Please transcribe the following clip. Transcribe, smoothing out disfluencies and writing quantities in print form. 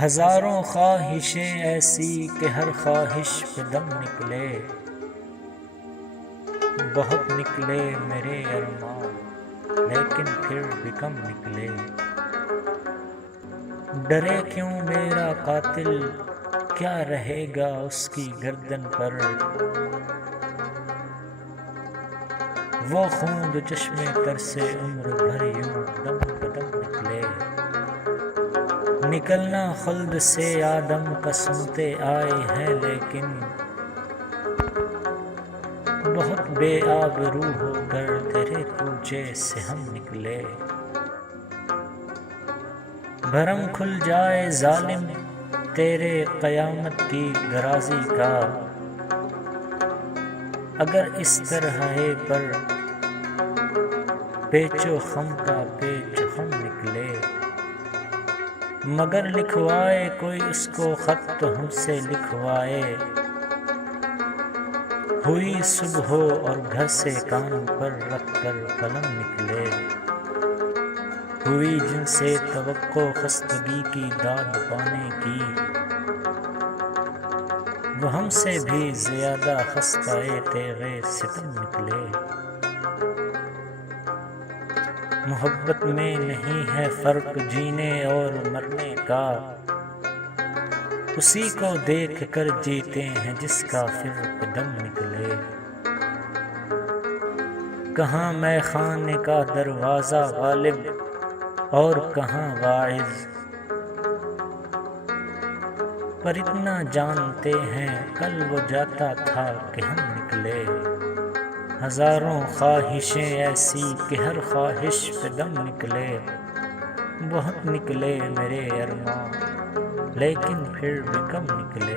ہزاروں خواہشیں ایسی کہ ہر خواہش پہ دم نکلے، بہت نکلے میرے ارمان لیکن پھر بھی کم نکلے۔ ڈرے کیوں میرا قاتل، کیا رہے گا اس کی گردن پر، وہ خون جو چشمے تر سے عمر بھر یوں دم بدم نکلے۔ نکلنا خلد سے آدم کا سنتے آئے ہیں لیکن بہت بے آبرو ہو کر تیرے کوچے سے ہم نکلے۔ بھرم کھل جائے ظالم تیرے قیامت کی گرازی کا، اگر اس طرح پر پیچ و خم کا پیچ و خم نکلے۔ مگر لکھوائے کوئی اس کو خط تو ہم سے لکھوائے، ہوئی صبح ہو اور گھر سے کان پر رکھ کر قلم نکلے۔ ہوئی جن سے توقع خستگی کی داد پانے کی، وہ ہم سے بھی زیادہ خستہ تیغ ستم نکلے۔ محبت میں نہیں ہے فرق جینے اور مرنے کا، اسی کو دیکھ کر جیتے ہیں جس کا پھر دم نکلے۔ کہاں میں خانے کا دروازہ غالب اور کہاں واعظ، پر اتنا جانتے ہیں کل وہ جاتا تھا کہ ہم نکلے۔ ہزاروں خواہشیں ایسی کہ ہر خواہش پہ دم نکلے، بہت نکلے میرے ارمان لیکن پھر بھی کم نکلے۔